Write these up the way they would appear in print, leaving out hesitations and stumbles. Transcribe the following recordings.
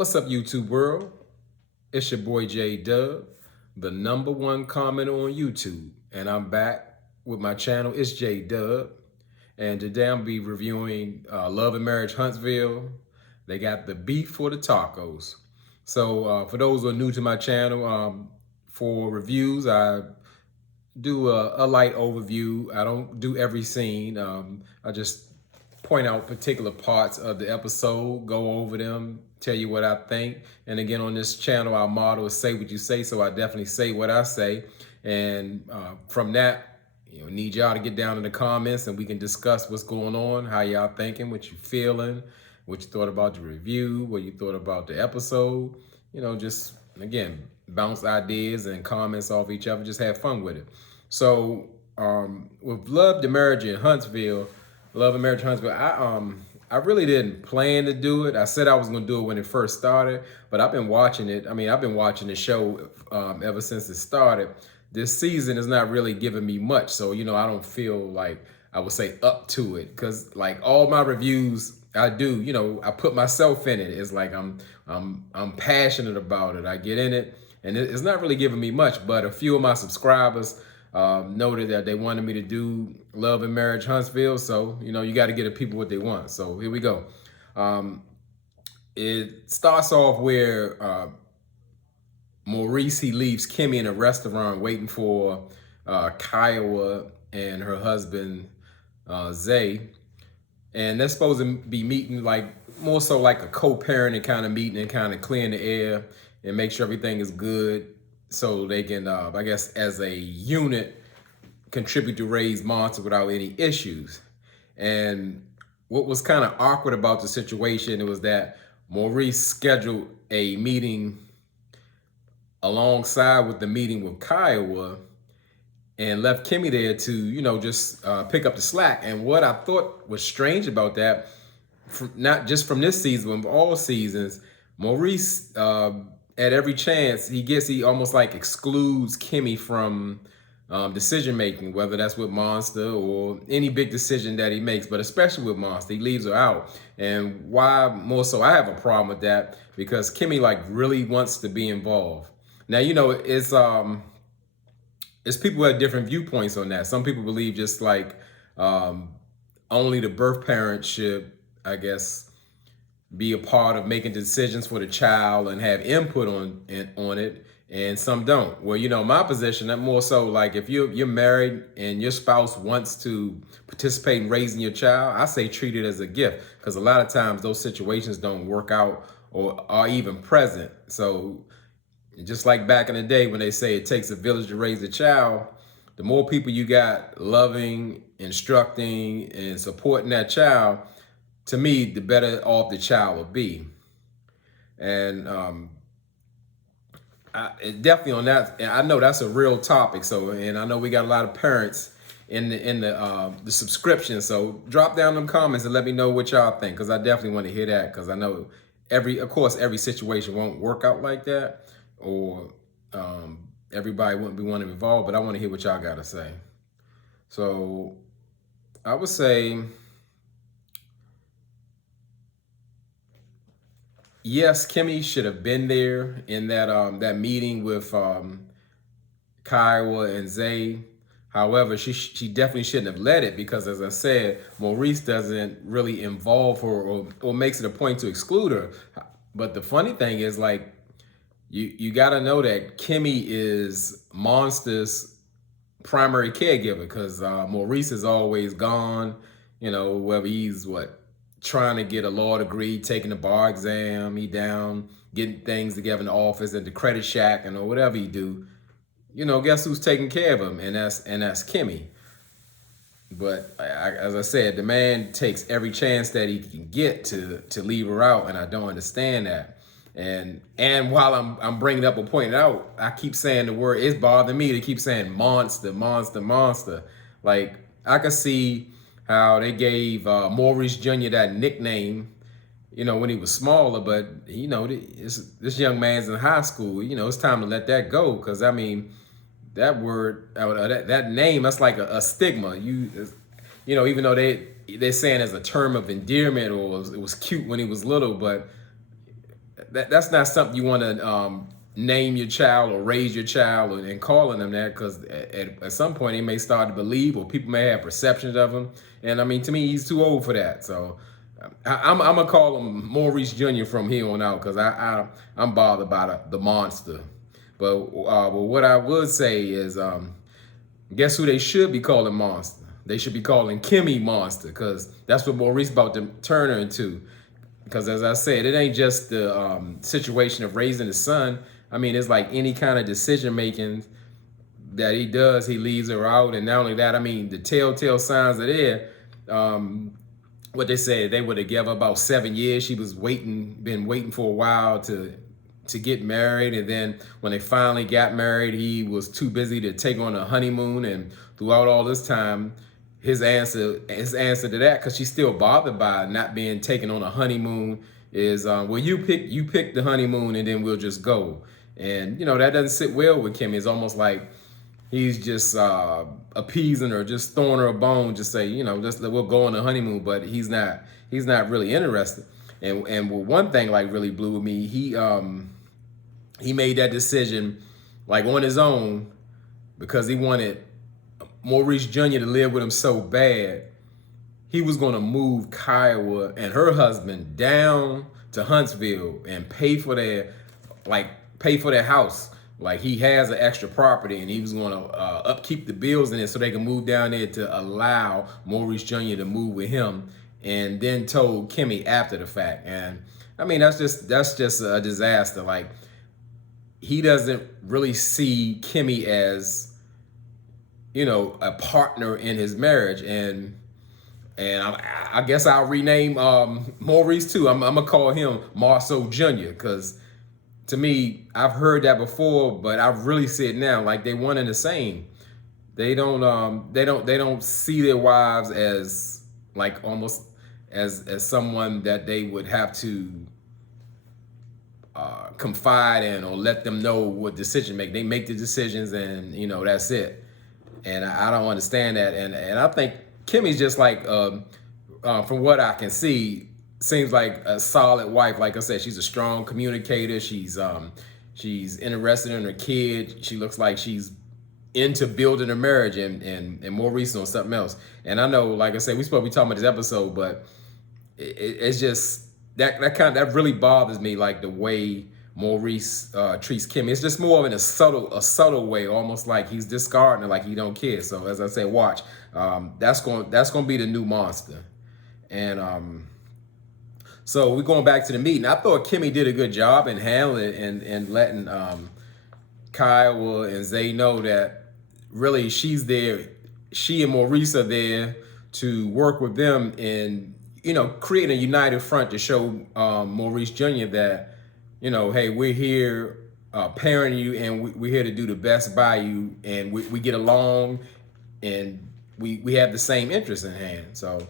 What's up, YouTube world? It's your boy J Dub, the #1 comment on YouTube, and I'm back with my channel. It's J Dub, and today I'm be reviewing Love and Marriage Huntsville. They got the beef for the tacos. So for those who are new to my channel, for reviews, I do a light overview. I don't do every scene. I just point out particular parts of the episode, go over them, tell you what I think. And again, on this channel, our motto is say what you say. So I definitely say what I say. And from that, need y'all to get down in the comments and we can discuss what's going on, how y'all thinking, what you feeling, what you thought about the review, what you thought about the episode. Just again, bounce ideas and comments off each other. Just have fun with it. So with Love and Marriage in Huntsville, I really didn't plan to do it. I said I was going to do it when it first started, but I've been watching it. I've been watching the show ever since it started. This season is not really giving me much, so I don't feel like I would say up to it, because like all my reviews I do, I put myself in it. It's like I'm passionate about it. I get in it, and it's not really giving me much. But a few of my subscribers noted that they wanted me to do Love and Marriage Huntsville. So, you got to get the people what they want. So here we go. It starts off where Maurice, he leaves Kimmy in a restaurant waiting for Kiowa and her husband, Zay. And they're supposed to be meeting like more so like a co-parenting kind of meeting and kind of clearing the air and make sure everything is good, so they can, I guess, as a unit, contribute to raise monsters without any issues. And what was kind of awkward about the situation, it was that Maurice scheduled a meeting alongside with the meeting with Kiowa and left Kimmy there to, just pick up the slack. And what I thought was strange about that, not just from this season, but all seasons, Maurice, at every chance he almost like excludes Kimmy from decision making, whether that's with Monster or any big decision that he makes, but especially with Monster, he leaves her out. And why more so I have a problem with that, because Kimmy like really wants to be involved. Now, it's people who have different viewpoints on that. Some people believe just like only the birth parent should, I guess, be a part of making decisions for the child and have input on it, and some don't. Well, my position, that more so like if you're married and your spouse wants to participate in raising your child, I say treat it as a gift, because a lot of times those situations don't work out or are even present. So just like back in the day when they say it takes a village to raise a child, the more people you got loving, instructing, and supporting that child, to me, the better off the child will be. And definitely on that, and I know that's a real topic. So, and I know we got a lot of parents in the subscription. So drop down them comments and let me know what y'all think, because I definitely want to hear that, because I know of course every situation won't work out like that, or everybody wouldn't be wanting to involve, but I want to hear what y'all got to say. So I would say, yes, Kimmy should have been there in that meeting with Kiowa and Zay. However, she definitely shouldn't have led it, because, as I said, Maurice doesn't really involve her or makes it a point to exclude her. But the funny thing is, like, you got to know that Kimmy is Monster's primary caregiver, because Maurice is always gone, whether he's trying to get a law degree, taking the bar exam, he down, getting things together in the office at the credit shack, or whatever he do. Guess who's taking care of him? And that's Kimmy. But as I said, the man takes every chance that he can get to leave her out, and I don't understand that. And while I'm bringing up and pointing out, I keep saying the word, it's bothering me to keep saying monster, monster, monster. Like, I could see how they gave Maurice Jr. that nickname, when he was smaller, but this young man's in high school. It's time to let that go, because that word, that name, that's like a stigma. Even though they're saying as a term of endearment, or it was cute when he was little, but that's not something you want to name your child or raise your child and calling them that, because at some point they may start to believe, or people may have perceptions of him. And I mean, to me, he's too old for that. So I'm gonna call him Maurice Jr. from here on out, because I'm bothered by the monster. But what I would say is, guess who they should be calling monster? They should be calling Kimmy monster, because that's what Maurice about to turn her into. Because as I said, it ain't just the situation of raising his son. I mean, it's like any kind of decision making that he does, he leaves her out. And not only that, I mean, the telltale signs are there. What they said, they were together about 7 years. She was been waiting for a while to get married. And then when they finally got married, he was too busy to take on a honeymoon. And throughout all this time, his answer to that, because she's still bothered by not being taken on a honeymoon, is well, you pick the honeymoon and then we'll just go. And that doesn't sit well with Kim. It's almost like he's just appeasing her, just throwing her a bone, just say, we'll go on a honeymoon, but he's not really interested. And one thing like really blew with me, he made that decision like on his own, because he wanted Maurice Jr. to live with him so bad. He was going to move Kiowa and her husband down to Huntsville and pay for their house. Like, he has an extra property, and he was going to upkeep the bills in it so they can move down there to allow Maurice Jr. to move with him, and then told Kimmy after the fact. And I mean, that's just a disaster. Like, he doesn't really see Kimmy as, a partner in his marriage. And I guess I'll rename Maurice too. I'm gonna call him Marceau Jr., because to me, I've heard that before, but I really see it now. Like, they one and the same. They don't see their wives as like almost as someone that they would have to confide in or let them know what decision make. They make the decisions, and that's it. And I don't understand that. And I think Kimmy's just like, from what I can see, seems like a solid wife. Like I said, she's a strong communicator. She's interested in her kid. She looks like she's into building a marriage, and Maurice on something else. And I know, like I said, we supposed to be talking about this episode, but it's just that really bothers me, like the way Maurice treats Kimmy. It's just more of a subtle way, almost like he's discarding her, like he don't care. So as I said, watch. That's going to be the new monster. And so we're going back to the meeting. I thought Kimmy did a good job in handling it and letting Kiowa and Zay know that really she's there. She and Maurice are there to work with them in, creating a united front to show Maurice Jr. that, hey, we're here parenting you, and we're here to do the best by you, and we get along, and we have the same interests in hand. So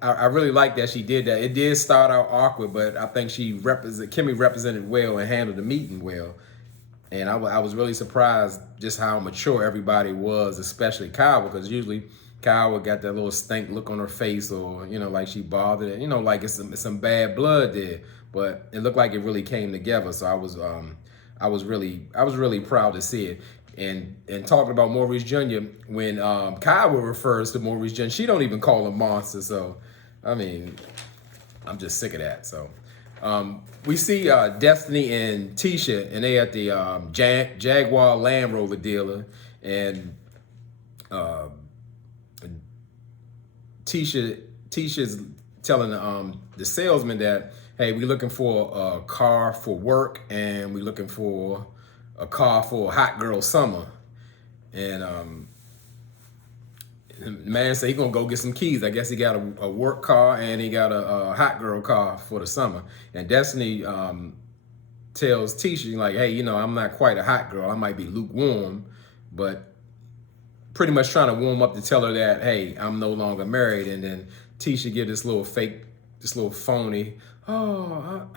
I really like that she did that. It did start out awkward, but I think Kimmy represented well and handled the meeting well. And I was really surprised just how mature everybody was, especially Kiowa, because usually Kiowa got that little stink look on her face, or like she bothered it, like it's some bad blood there. But it looked like it really came together. So I was really proud to see it. And talking about Maurice Jr., when Kiowa refers to Maurice Jr., she don't even call him monster. So I mean, I'm just sick of that. So we see Destiny and Tisha, and they at the Jaguar Land Rover dealer, and Tisha's telling the salesman that, hey, we're looking for a car for work, and we're looking for a car for a hot girl summer. And the man said he's gonna go get some keys. I guess he got a work car, and he got a hot girl car for the summer. And Destiny tells Tisha, like, hey, I'm not quite a hot girl. I might be lukewarm, but pretty much trying to warm up to tell her that, hey, I'm no longer married. And then Tisha give this little phony, oh,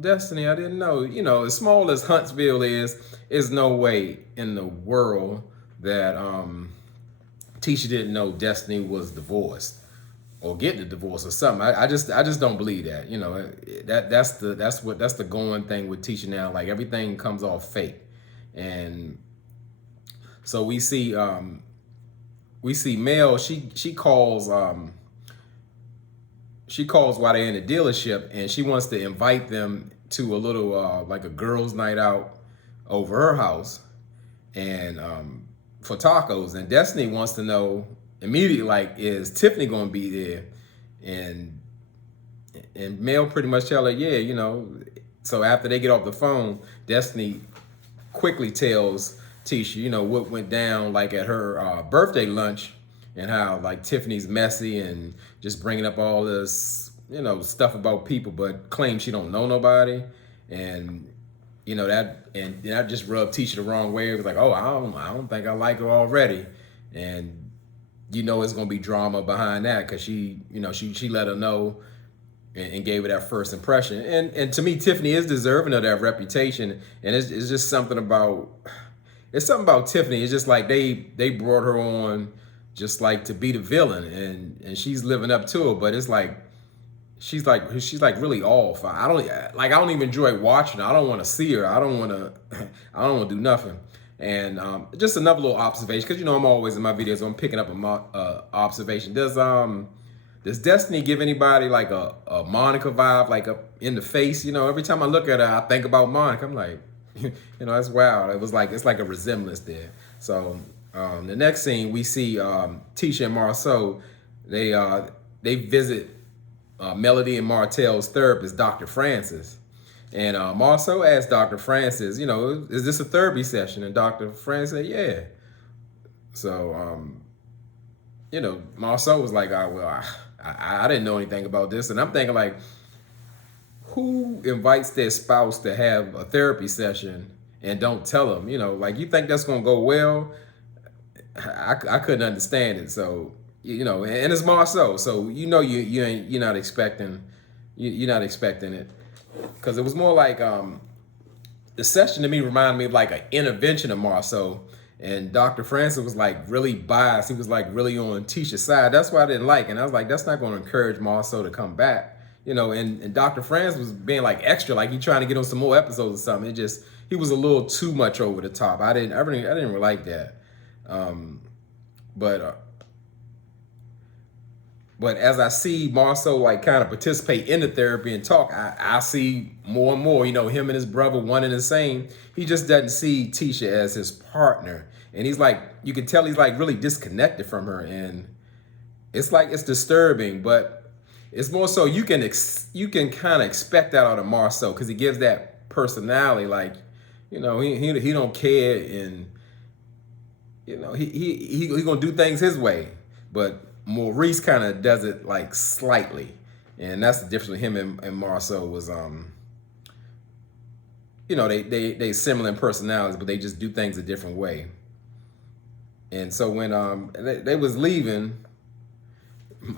Destiny, I didn't know. As small as Huntsville is no way in the world that Tisha didn't know Destiny was divorced. or getting a divorce or something. I just don't believe that. That's the going thing with teaching now. Like everything comes off fake, and so we see Mel. She calls while they're in the dealership, and she wants to invite them to a little like a girls' night out over her house, and for tacos. And Destiny wants to know immediately, like, is Tiffany going to be there? And Mel pretty much tell her, yeah. So after they get off the phone, Destiny quickly tells Tisha, what went down like at her birthday lunch, and how like Tiffany's messy and just bringing up all this, stuff about people, but claims she don't know nobody, and that just rubbed Tisha the wrong way. It was like, oh, I don't think I like her already, and it's gonna be drama behind that because she let her know and gave her that first impression. And to me, Tiffany is deserving of that reputation, and it's just something about Tiffany. It's just like they brought her on just like to be the villain, and she's living up to it. But it's like she's like really off. I don't even enjoy watching her. I don't want to see her. I don't want to do nothing. And just another little observation, because I'm always in my videos, I'm picking up a observation. Does Destiny give anybody like a Monica vibe, like up in the face? Every time I look at her, I think about Monica. I'm like, that's wild. It's like a resemblance there. So the next scene, we see Tisha and Marceau. They visit Melody and Martell's therapist, Dr. Francis. And Marceau asked Dr. Francis, is this a therapy session? And Dr. Francis said, yeah. So, Marceau was like, I didn't know anything about this. And I'm thinking, like, who invites their spouse to have a therapy session and don't tell them? Like, you think that's going to go well? I couldn't understand it. So, and it's Marceau. So, you're not expecting it. Because it was more like the session to me reminded me of like an intervention of Marceau, and Dr. Francis was like really biased. He was like really on Tisha's side. That's why I didn't like it. And I was like, that's not going to encourage Marceau to come back, And Dr. Francis was being like extra, like he trying to get on some more episodes or something. He was a little too much over the top. I didn't really like that. But as I see Marceau like kind of participate in the therapy and talk, I see more and more, him and his brother one and the same. He just doesn't see Tisha as his partner. And he's like, you can tell he's like really disconnected from her. And it's like, it's disturbing, but it's more so you can kind of expect that out of Marceau, because he gives that personality, like, he don't care, and he gonna do things his way. But Maurice kind of does it like slightly, and that's the difference with him and Marceau was they similar in personalities, but they just do things a different way. And so when they was leaving,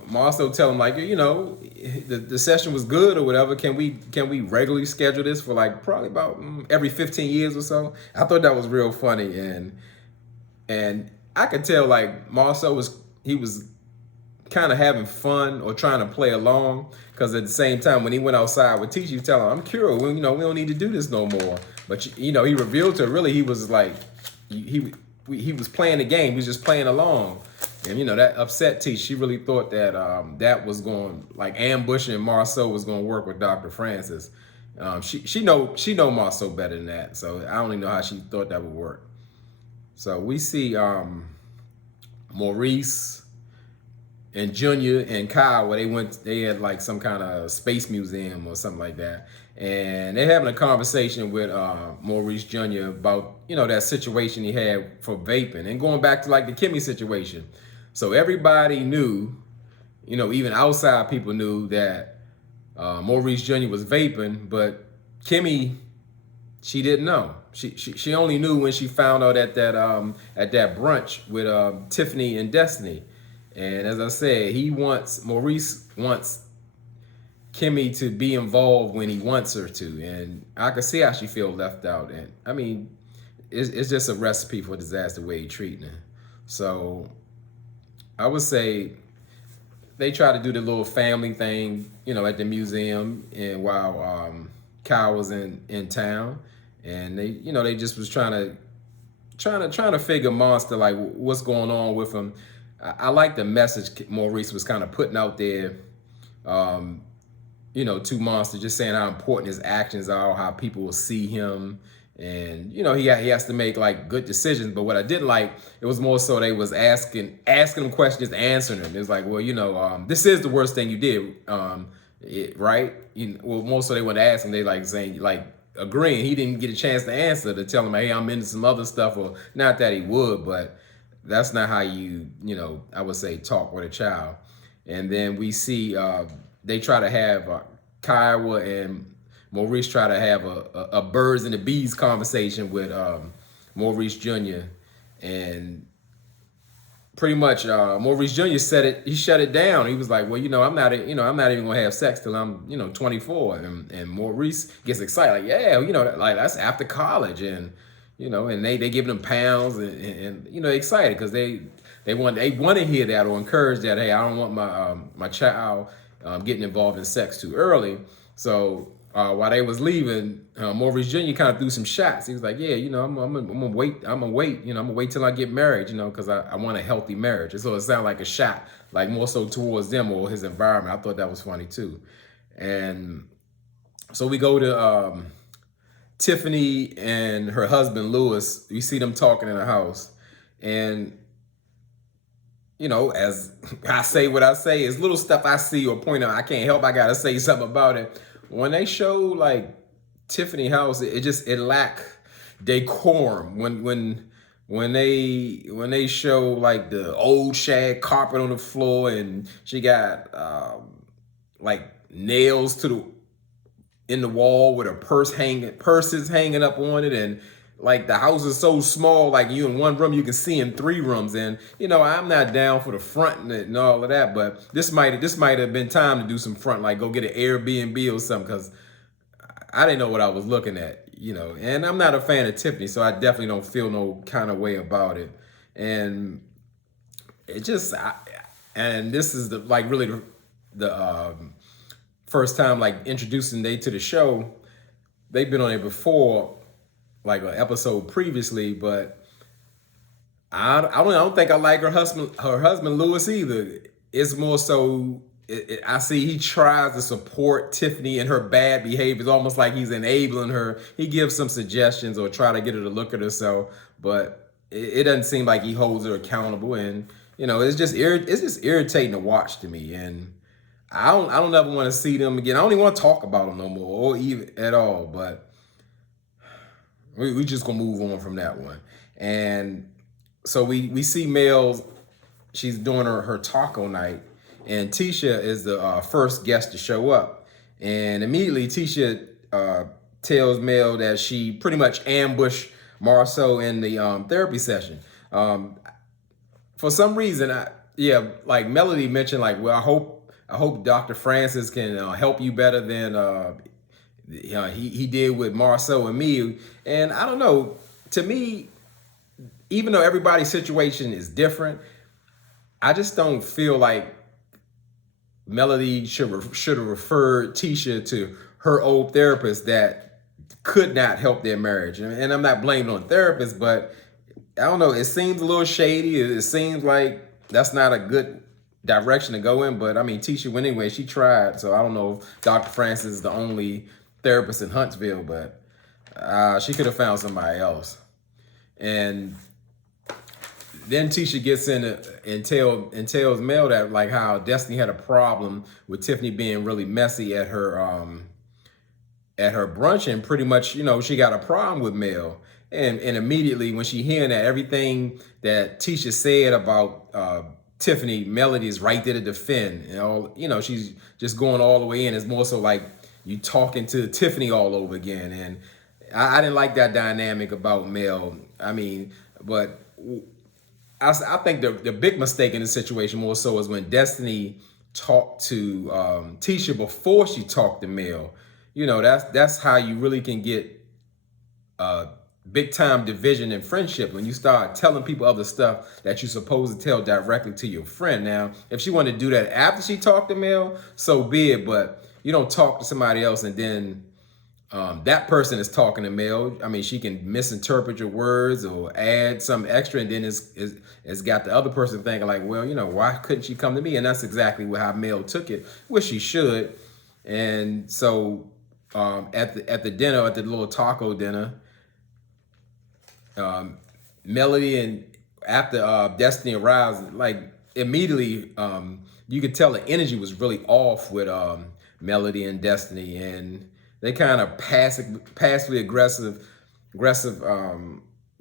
Marceau tell him like, the session was good or whatever. Can we regularly schedule this for like probably about every 15 years or so? I thought that was real funny, and I could tell like Marceau was kind of having fun or trying to play along, because at the same time when he went outside with Tisha, he was telling him, I'm cured, we don't need to do this no more. But he revealed to her really he was like he was playing the game, he was just playing along. And that upset Tisha. She really thought that that was going, like, ambushing Marceau was going to work with Dr. Francis. She know Marceau better than that, so I don't even know how she thought that would work. So we see Maurice and Junior and Kyle, where they had like some kind of space museum or something like that. And they're having a conversation with Maurice Jr. about, that situation he had for vaping, and going back to like the Kimmy situation. So everybody knew, even outside people knew that Maurice Jr. was vaping, but Kimmy, she didn't know. She only knew when she found out at that brunch with Tiffany and Destiny. And as I said, Maurice wants Kimmy to be involved when he wants her to. And I can see how she feels left out. And I mean, it's just a recipe for disaster the way he's treating her. So I would say they try to do the little family thing, at the museum, and while Kyle was in town, and they just was trying to figure Monster, like what's going on with him. I like the message Maurice was kind of putting out there, to Monster, just saying how important his actions are, how people will see him, and he has to make like good decisions. But what I didn't like, it was more so they was asking him questions, answering them. It was like, well, this is the worst thing you did, right? Well, more so they wouldn't ask him. They like saying like agreeing. He didn't get a chance to answer, to tell him, hey, I'm into some other stuff, or not that he would, but that's not how I would say talk with a child. And then we see they try to have Kiowa and Maurice try to have a birds and the bees conversation with Maurice Jr. And pretty much Maurice Jr. he shut it down. He was like, well, I'm not even gonna have sex till I'm 24. And Maurice gets excited, like, yeah, like that's after college, and and they giving him pounds and excited because they want to hear that or encourage that. Hey, I don't want my child getting involved in sex too early. So while they was leaving, Maurice Jr. kind of threw some shots. He was like, yeah, I'm gonna wait. I'm gonna wait till I get married, because I want a healthy marriage. And so it sounded like a shot, like more so towards them or his environment. I thought that was funny too. And so we go to Tiffany and her husband, Lewis. We see them talking in the house. And, as I say what I say, is little stuff I see or point out, I can't help, I got to say something about it. When they show, like, Tiffany house, it lack decorum. When they show, like, the old shag carpet on the floor, and she got, like, nails in the wall with her purses hanging up on it, and like the house is so small, like you in one room, you can see in 3 rooms. And I'm not down for the front and all of that, but this might have been time to do some front, like go get an Airbnb or something, because I didn't know what I was looking at, and I'm not a fan of Tiffany, so I definitely don't feel no kind of way about it. And it just, and this is really the first time like introducing they to the show. They've been on it before, like an episode previously, but I don't think I like her husband Lewis either. It's more so I see he tries to support Tiffany in her bad behavior. It's almost like he's enabling her. He gives some suggestions or try to get her to look at herself, but it doesn't seem like he holds her accountable. And it's just irritating to watch to me. And I don't ever want to see them again. I don't even want to talk about them no more, or even at all. But we just gonna move on from that one. And so we see Mel. She's doing her taco night, and Tisha is the first guest to show up. And immediately Tisha tells Mel that she pretty much ambushed Marceau in the therapy session. For some reason, like Melody mentioned, like, well, I hope Dr. Francis can help you better than he did with Marceau and me. And I don't know, to me, even though everybody's situation is different, I just don't feel like Melody should have referred Tisha to her old therapist that could not help their marriage. And I'm not blaming on therapists, but I don't know, it seems a little shady. It seems like that's not a good direction to go in. But I mean, Tisha, anyway, she tried. So I don't know if Dr. Francis is the only therapist in Huntsville, but she could have found somebody else. And then Tisha gets in and tells Mel that, like, how Destiny had a problem with Tiffany being really messy at her brunch, and pretty much, she got a problem with Mel. And immediately when she hearing that, everything that Tisha said about Tiffany, Melody is right there to defend. She's just going all the way in. It's more so like you talking to Tiffany all over again. And I didn't like that dynamic about Mel. I mean, but I think the big mistake in the situation more so is when Destiny talked to Tisha before she talked to Mel. That's how you really can get big time division in friendship when you start telling people other stuff that you're supposed to tell directly to your friend. Now, if she wanted to do that after she talked to Mel, so be it. But you don't talk to somebody else and then that person is talking to Mel. I mean, she can misinterpret your words or add some extra, and then it's got the other person thinking like, well, why couldn't she come to me? And that's exactly how Mel took it, which she should. And so at the dinner, at the little taco dinner, Melody and after Destiny arrives, like immediately you could tell the energy was really off with Melody and Destiny, and they kind of passively aggressive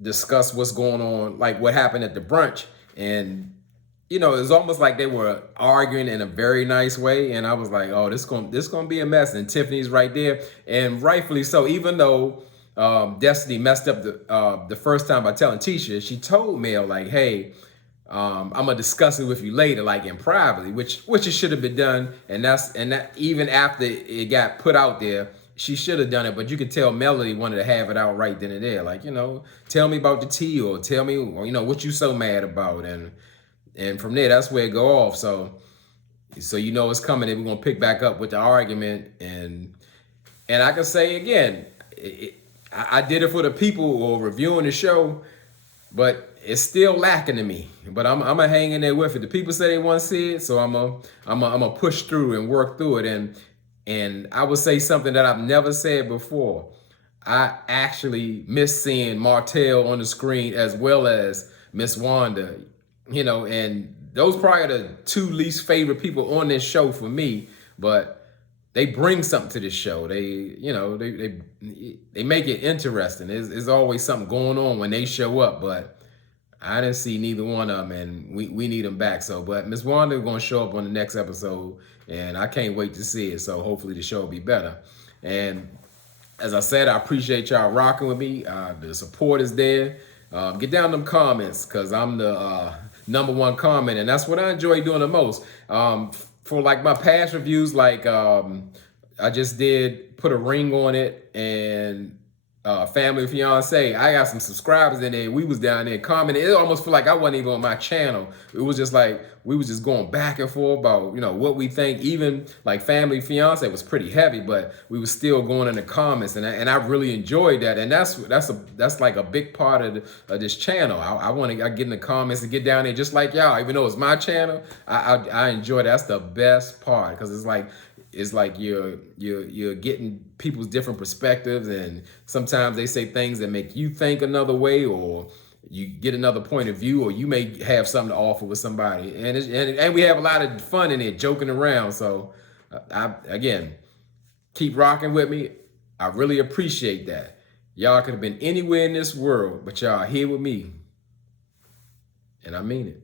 discuss what's going on, like what happened at the brunch. And it was almost like they were arguing in a very nice way, and I was like, oh, this gonna be a mess. And Tiffany's right there, and rightfully so. Even though Destiny messed up the first time by telling Tisha, she told Mel like, hey, I'm gonna discuss it with you later, like in privately, which it should have been done. And that even after it got put out there, she should have done it. But you could tell Melody wanted to have it out right then and there, like, tell me about the tea, or tell me, what you so mad about, and from there, that's where it go off. So it's coming. And we're gonna pick back up with the argument, and I can say again, I did it for the people who are reviewing the show, but it's still lacking to me. But I'm gonna hang in there with it. The people say they want to see it, so I'm gonna push through and work through it. And I would say something that I've never said before. I actually miss seeing Martell on the screen as well as Miss Wanda. And those probably are the two least favorite people on this show for me, but they bring something to this show. They make it interesting. There's always something going on when they show up, but I didn't see neither one of them, and we need them back. So, but Miss Wanda is going to show up on the next episode, and I can't wait to see it. So hopefully the show will be better. And as I said, I appreciate y'all rocking with me. The support is there. Get down them comments, because I'm the #1 comment, and that's what I enjoy doing the most. For like my past reviews, like I just did put a ring on it, and Family Fiance, I got some subscribers in there. We was down there commenting. It almost feel like I wasn't even on my channel. It was just like we was just going back and forth about what we think. Even like Family Fiance was pretty heavy, but we was still going in the comments, and I really enjoyed that. And that's like a big part of this channel. I want to get in the comments and get down there just like y'all. Even though it's my channel, I enjoy that. That's the best part, because it's like you're getting people's different perspectives, and sometimes they say things that make you think another way, or you get another point of view, or you may have something to offer with somebody, and we have a lot of fun in it, joking around. So again, keep rocking with me. I really appreciate that. Y'all could have been anywhere in this world, but y'all here with me, and I mean it.